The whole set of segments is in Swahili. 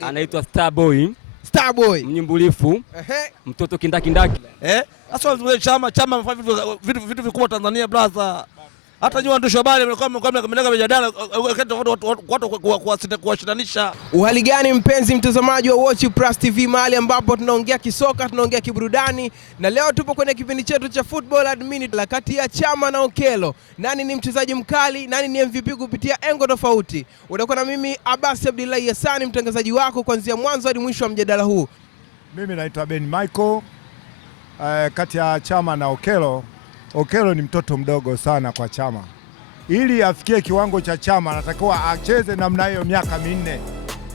Anaitwa Starboy. Starboy Mnyumbulifu. Mtoto kindakindaki. Sasa chama vitu vikubwa Tanzania brother. Hata nyinyi waandishi habari mnakaa mjadala watu kuwashinanisha. Uhali gani mpenzi mtazamaji wa Watch Plus TV, mahali ambapo tunaongea kisoka, tunaongea kiburudani, na leo tupo kwenye kipindi chetu cha Football at Minute la kati ya Chama na Okello. Nani ni mchezaji mkali, nani ni MVP kupitia engo tofauti? Utakuwa na mimi Abbas Abdullahi Hassani, mtangazaji wako kuanzia mwanzo hadi mwisho wa mjadala huu. Mimi naitwa Ben Michael. Kati ya Chama na Okello, Okello ni mtoto mdogo sana kwa Chama. Ili afikie kiwango cha Chama anatakiwa acheze namna hiyo miaka 4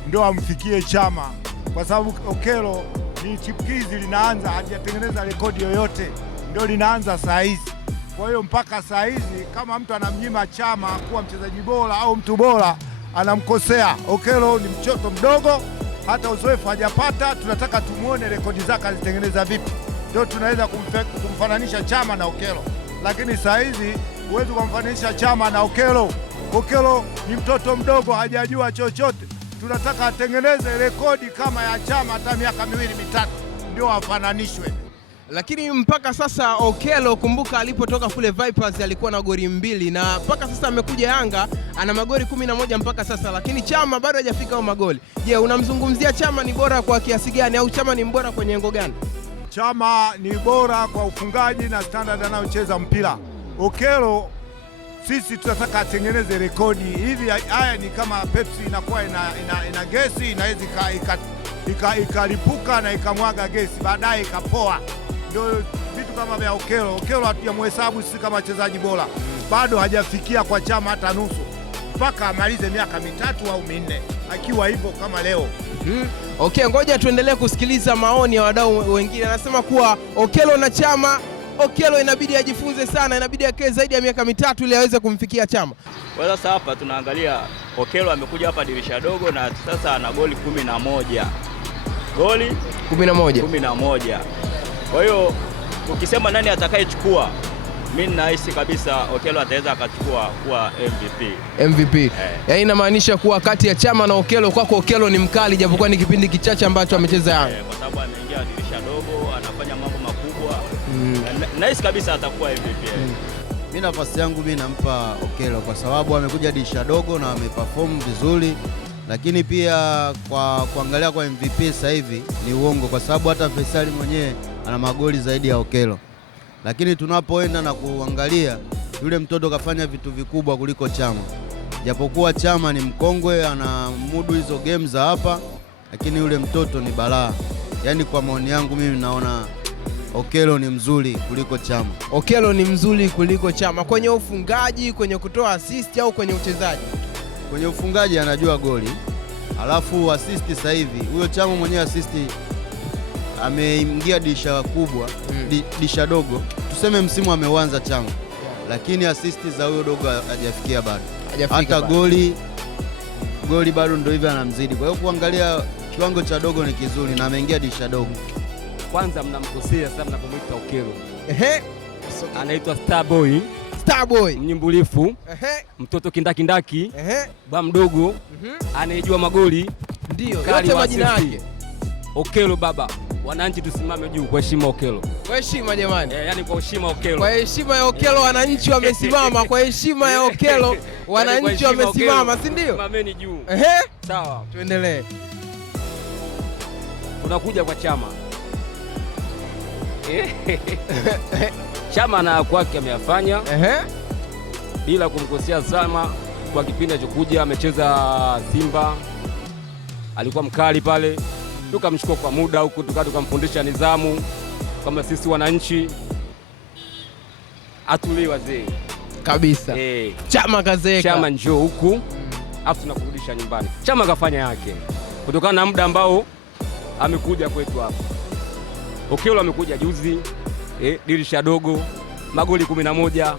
ndio amfikie Chama, kwa sababu Okello ni chipukizi, linaanza hajatengeneza rekodi yoyote, ndio linaanza saa hizi. Kwa hiyo mpaka saa hizi kama mtu anamnyima Chama kuwa mchezaji bora au mtu bora anamkosea. Okello ni mtoto mdogo, hata uzoefu hajapata, tunataka tumuone rekodi zake azitengeneza vipi, ndio tunaweza kumfananisha Chama na Okello. Lakini saa hizi huwezi kumfananisha Chama na Okello. Okello ni mtoto mdogo, hajajua chochote. Tunataka atengeneze rekodi kama ya Chama, hata miaka 2-3 ndio afananishwe. Lakini mpaka sasa Okello, kumbuka alipotoka kule Vipers alikuwa na goli 2, na mpaka sasa amekuja Yanga ana magoli 11 mpaka sasa, lakini Chama bado hajafika hayo magoli. Je, unamzungumzia Chama ni bora kwa kiasi gani, au Chama ni bora kwenye engo gani? Chama ni bora kwa ufungaji na standard anayocheza mpira. Okello sisi tunataka atengeneze rekodi. Hivi haya ni kama Pepsi inakuwa ina gesi, inaweza ikalipuka na ikamwaga gesi baadaye ikapoa. Ndio vitu kama vya Okello. Okello hatujamhesabu sisi kama wachezaji bora, bado hajafikia kwa Chama hata nusu, mpaka amalize miaka 3 au 4 akiwa hivyo kama leo. Okay, ngoja tuendelee kusikiliza maoni ya wadau wengine. Anasema kuwa Okello na Chama, Okello inabidi ajifunze sana, inabidi akae zaidi ya miaka 3 ili aweze kumfikia Chama. Kwa sasa hapa tunaangalia Okello amekuja hapa dirisha dogo na sasa ana goli 11. Goli 11. Kwa hiyo ukisema nani atakayechukua, mimi nahisi kabisa Okello ataweza akachukua kuwa MVP. Yaani inamaanisha kuwa kati ya Chama na Okello, kwako Okello ni mkali japokuwa ni kipindi kichache ambacho amecheza Yanga. Kwa sababu ameingia dirisha dogo, anafanya mambo makubwa. Nahisi kabisa atakuwa MVP. Mimi nafasi yangu mimi nampa Okello kwa sababu amekuja dirisha dogo na ameperform vizuri, lakini pia kwa kuangalia kwa MVP sasa hivi ni uongo, kwa sababu hata Faisal mwenyewe ana magoli zaidi ya Okello. Lakini tunapoenda na kuangalia, yule mtoto kafanya vitu vikubwa kuliko Chama. Japokuwa Chama ni mkongwe, ana mudu hizo game za hapa, lakini yule mtoto ni balaa. Yaani kwa maoni yangu mimi naona Okello ni mzuri kuliko Chama. Okello ni mzuri kuliko Chama kwenye ufungaji, kwenye kutoa assist au kwenye uchezaji? Kwenye ufungaji anajua goli. Alafu assist sasa hivi, huyo Chama mwenyewe assist ameingia dirisha kubwa, dirisha dogo. Tuseme msimu ameuanza Chama, lakini assist za huyo dogo hajafikia bado. Hata goli bado ndio hivi anamzidi. Kwa hiyo kuangalia kiwango cha dogo ni kizuri na ameingia dirisha dogo. Kwanza mnamkosea sasa mnapomwita Okello. Anaitwa Starboy. Mnyumbulifu. Mtoto kindakindaki. Ba mdogo. Anayejua magoli. Ndio yote majina yake. Okello baba. Wananchi tusimame juu kwa heshima Okello. Kwa heshima jamani. Yani kwa heshima Okello. Kwa heshima ya Okello wananchi wamesimama. Kwa heshima ya Okello wananchi wamesimama, si ndio? Simameni juu. Sawa. Tuendelee. Tunakuja kwa Chama. Chama na kwake ameyafanya bila kumkosea Zama. Kwa kipindi alichokuja amecheza Simba, alikuwa mkali pale, tukamchukua kwa muda huku tukamfundisha nidhamu kama sisi wananchi. Atulii wazee kabisa. Chama kazeeka. Chama njoo huku afu tunakurudisha nyumbani. Chama kafanya yake kutokana na muda ambao amekuja kwetu hapa. Okello amekuja juzi, dirisha dogo, magoli 11,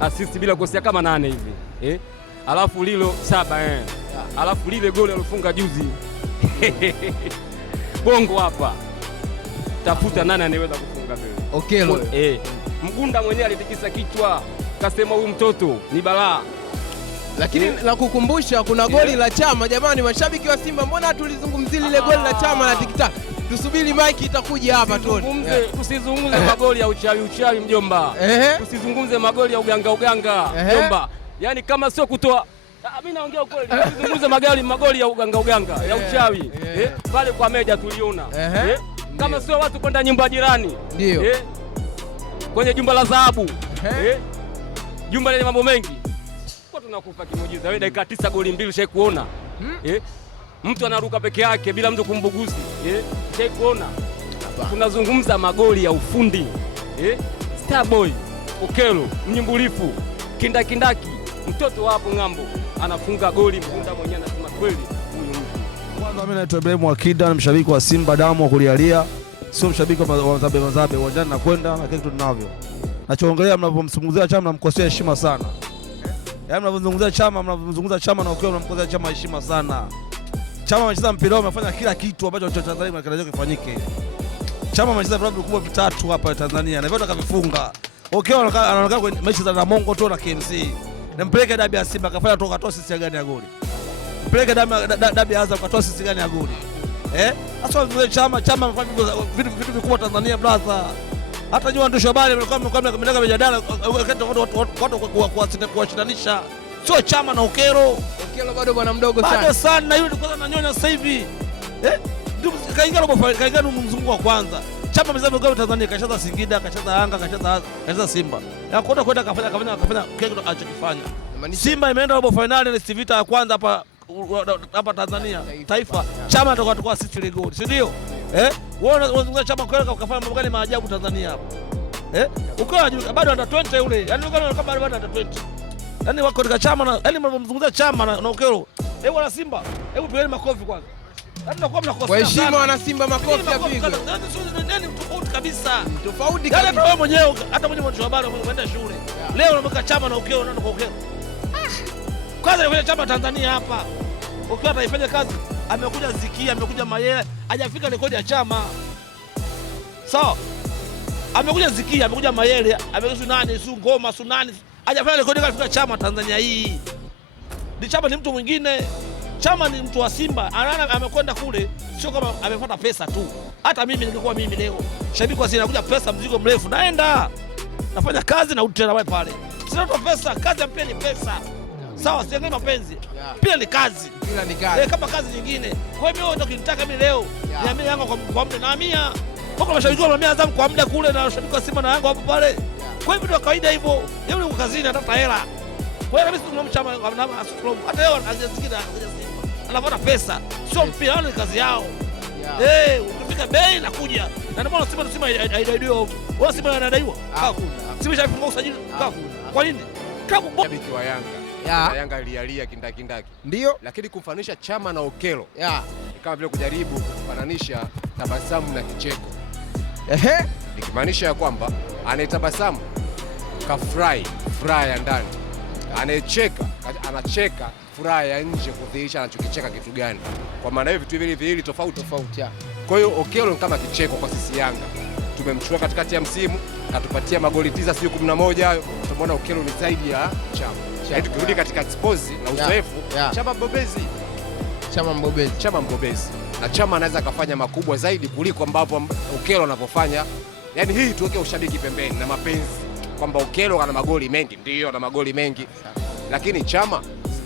assist bila kukosea kama 8 hivi. Alafu lilo 7 Alafu lile goli alifunga juzi. Bongo hapa. Tafuta nani anaweza kufunga vile. Okello. Mgunda mwenyewe alitikisa kichwa, kasema huyu mtoto ni balaa. Lakini la kukumbusha kuna goli la Chama. Jamani mashabiki wa Simba, mbona tulizungumzia lile goli la Chama la tikitaka? Tusubiri mike itakuja hapa tuone. Tusizungumze magoli ya uchawi mjomba. Tusizungumze magoli ya uganga mjomba. Yaani kama sio kutoa, mimi naongea ukweli. Tusizungumze magoli ya uganga ya uchawi. Pale kwa Meja tuliona. Kama sio watu kwenda nyumba jirani. Ndio. Kwenye jumba la dhahabu. Jumba lenye mambo mengi. Kwa tunakufa kimujiza. Wewe dakika 9 goli 2 ushawahi kuona? Mtu anaruka peke yake bila mtu kumbuguzi. Ushawahi kuona? Tunazungumza magoli ya ufundi. Starboy, Okello, mnyumbulifu, kindakindaki, mtoto wapo ng'ambo anafunga goli mkunda mwenyewe anasema kweli huyu mtu. Kwanza mimi naitwa Ibrahim Akida, ni mshabiki wa Simba damu wa kulialia. Sio mshabiki wa mazabe uwanjani na kwenda na kitu tunavyo. Nachoongelea mnapomzungumzia Chama mnamkosea heshima sana. Yaani mnapozungumzia Chama na Okello mnamkosea Chama heshima sana. Chama amecheza mpira, amefanya kila kitu ambacho Tanzania kinataka kifanyike. Chama amecheza vilabu vikubwa vitatu hapa Tanzania na vyote akavifunga. Okello anaonekana kwenye mechi za Namongo tu na KMC. Nampeleka dabi ya Simba akafanya toka toa sisi gani ya goli. Mpeleka dabi ya Azam akatoa sisi gani ya goli. Sasa vile Chama amefanya vitu vikubwa Tanzania brother. Hata nyuma ndio habari mmeleka mjadala watu kuwashinanisha. Sio Chama na Okello. Okello bado bwana mdogo sana. Bado sana yule kwanza ananyonya sasa hivi. Ndio kaingia mzunguko wa kwanza. Chama mzee wa Tanzania kacheza Singida, kacheza Yanga, kacheza Simba. Na kwenda kafanya kile alichokifanya. Simba imeenda robo finali na Sivita ya kwanza hapa Tanzania. Taifa Chama atakuwa assist ile goal, si ndio? Wewe unazungumza Chama kwenda kafanya mambo gani maajabu Tanzania hapa? Ukiwa bado under 20 yule. Yaani kama bado under 20. Yaani wako katika Chama na yaani mnazungumza Chama na Okello. Wana Simba, hebu pigeni makofi kwanza. Yaani nakuwa mnakosa. Kwa heshima wana Simba makofi ya pigo. Yaani tofauti kabisa. Tofauti kabisa. Yaani wewe mwenyewe hata mwenye mwandishi wa habari umeenda shule. Leo unamweka Chama na Okello na Okello. Kwanza ile Chama Tanzania hapa. Okello ataifanya kazi. Amekuja Zikia, amekuja Mayele, hajafika rekodi ya Chama. Sawa? Amekuja Zikia, amekuja Mayele, amekuja nani, Ngoma, nani. Hajafanya rekodi kafika Chama Tanzania hii. Ni Chama ni mtu mwingine. Chama ni mtu wa Simba. Amekwenda kule sio kama amefuata pesa tu. Hata mimi ningekuwa mimi leo shabiki wa Simba nakuja pesa mzigo mrefu naenda. Nafanya kazi na utera wewe pale. Sina pesa, kazi ya mpira ni pesa. Sawa, siangalie mapenzi. Pia ni kazi. Pia ni kazi. Kama kazi nyingine. Kwa hiyo wewe utakitaka mimi leo. Niamini Yanga kwa muda na mia. Kwa mashabiki wa Azam kwa muda kule na shabiki wa Simba na Yanga hapo pale. Kwa hivyo ndio kawaida hivyo. Yeye yuko kazini anatafuta hela. Kwa hiyo mimi tunamcha Chama hata leo anazisikida anapata pesa. Sio mpira ni kazi yao. Ukifika bei na kuja. Na ndio maana Simba haidaiwa. Wao Simba anadaiwa. Hakuna. Simba shafunga usajili. Kwa nini? Kama shabiki wa Yanga. Yanga ilialia kindakindaki. Ndio. Lakini kumfanisha Chama na Okello. Ni kama vile kujaribu kufananisha tabasamu na kicheko. Nikimaanisha ya kwamba anayetabasamu kafurahi, furaha ya ndani. Anayecheka, anacheka furaha ya nje kudhihirisha anachokicheka kitu gani. Kwa maana hiyo vitu viwili tofauti. Kwa hiyo Okello ni kama kicheko kwa sisi Yanga. Tumemchukua katikati ya msimu, katupatia magoli 9 siku 11 hayo. Tumeona Okello ni zaidi ya Chama. Yaani tukirudi katika expose na uzoefu, Chama mbobezi. Na Chama anaweza kufanya makubwa zaidi kuliko ambapo Okello anavyofanya. Yaani hii tuweke ushabiki pembeni na mapenzi kwamba Okello ana magoli mengi, ndio ana magoli mengi. Lakini Chama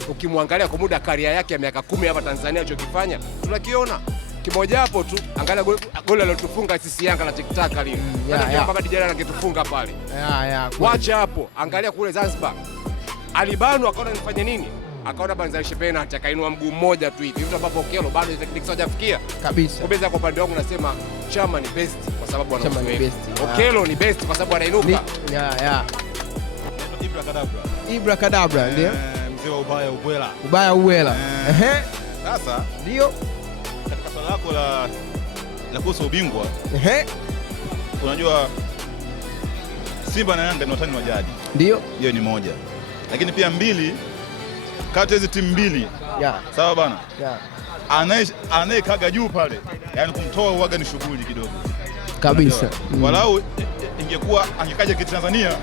ukimwangalia kwa muda karia yake ya miaka 10 hapa Tanzania alichokifanya tunakiona. Kimoja hapo tu, angalia goli alilotufunga sisi Yanga la TikTok lile. Mpaka dijana angetufunga pale. Wacha hapo, angalia kule Zanzibar. Alibanu akaona nifanye nini? Akaona banzalishe penalty akainua mguu mmoja tu hivi. Vitu ambapo Okello bado techniques hajafikia kabisa. Kubeza kwa upande wangu nasema Chama ni best kwa sababu ana uzoefu. Okello ni best kwa sababu anainuka. Ibra Kadabra ndio. Mzee wa ubaya uwela. Sasa ndio katika swala lako la kuhusu ubingwa. Unajua Simba na Yanga ni watani wa jadi. Ndio. Hiyo ni moja. Lakini pia mbili kati hizi timu mbili. Sawa bana? Anayekaga juu pale, yani kumtoa uaga ni shughuli kidogo. Kabisa. Walau ingekuwa angekaja kitanzania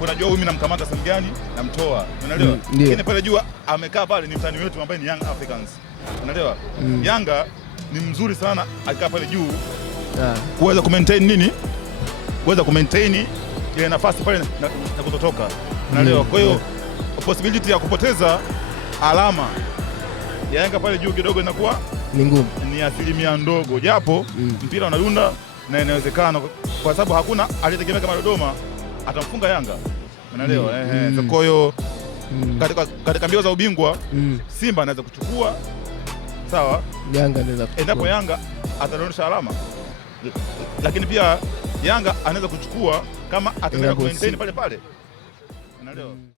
unajua huyu mimi namkamata sehemu gani, namtoa, unaelewa? Lakini pale juu amekaa pale ni mtani wetu ambaye ni Young Africans, unaelewa? Yanga ni mzuri sana akikaa pale juu kuweza kumaintain nini, kuweza kumaintain ile nafasi pale na kutotoka, unaelewa? Kwa hiyo possibility ya kupoteza alama ya Yanga pale juu kidogo inakuwa ni ngumu, ni asilimia ndogo, japo mpira unadunda na inawezekana, kwa sababu hakuna aliyetegemea kama Dodoma atamfunga Yanga, unaelewa? Kwa hiyo katika mbio za ubingwa Simba anaweza kuchukua, sawa, Yanga anaweza kuchukua endapo Yanga atadondosha alama, lakini pia Yanga anaweza kuchukua kama ataendelea kumaintain pale pale, unaelewa?